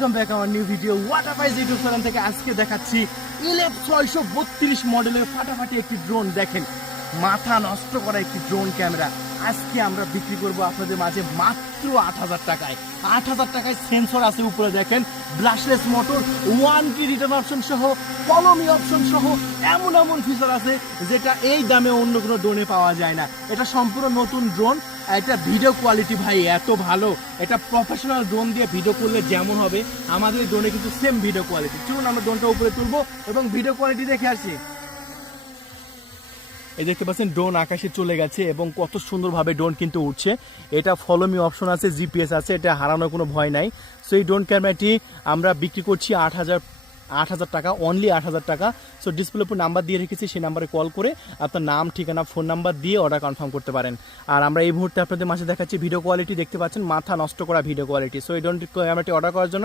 Welcome back আমার new video ওয়াটারপাইজ YouTube channel থেকে। আজকে দেখাচ্ছি ইলেপ 632 মডেলের ফাটাফাটি একটি ড্রোন। দেখেন, মাথা নষ্ট করা একটি ড্রোন ক্যামেরা। আজকে আমরা বিক্রি করব আপনাদের মাঝে মাত্র 8,000 টাকায়। 8,000 টাকায় সেন্সর আছে উপরে, দেখেন brushless motor, 1T return option সহ, ফলো মি অপশন সহ এমন এমন ফিচার আছে যেটা এই দামে অন্য কোনো ড্রোনে পাওয়া যায় না। এটা সম্পূর্ণ নতুন ড্রোন। এটা ভিডিও কোয়ালিটি ভাই এত ভালো, এটা প্রফেশনাল ড্রোন দিয়ে ভিডিও করলে যেমন হবে আমাদের ড্রোনে কিন্তু সেম ভিডিও কোয়ালিটি। চলুন আমরা ড্রোনটা উপরে তুলবো এবং ভিডিও কোয়ালিটি দেখে আসছি। এই দেখতে পাচ্ছেন ড্রোন আকাশে চলে গেছে এবং কত সুন্দরভাবে ড্রোন কিন্তু উঠছে। এটা ফলো মি অপশন আছে, জিপিএস আছে, এটা হারানোর কোনো ভয় নাই। সো এই ড্রোন ক্যামেরাটি আমরা বিক্রি করছি 8,000 টাকা, অনলি 8,000 টাকা। সো ডিসপ্লে উপর নাম্বার দিয়ে রেখেছি, সেই নাম্বারে কল করে আপনার নাম, ঠিকানা, ফোন নাম্বার দিয়ে অর্ডার কনফার্ম করতে পারেন। আর আমরা এই মুহূর্তে আপনাদের মাঝে দেখাচ্ছি ভিডিও কোয়ালিটি। দেখতে পাচ্ছেন মাথা নষ্ট করা ভিডিও কোয়ালিটি। সো এই ড্রোন ক্যামেরাটি অর্ডার করার জন্য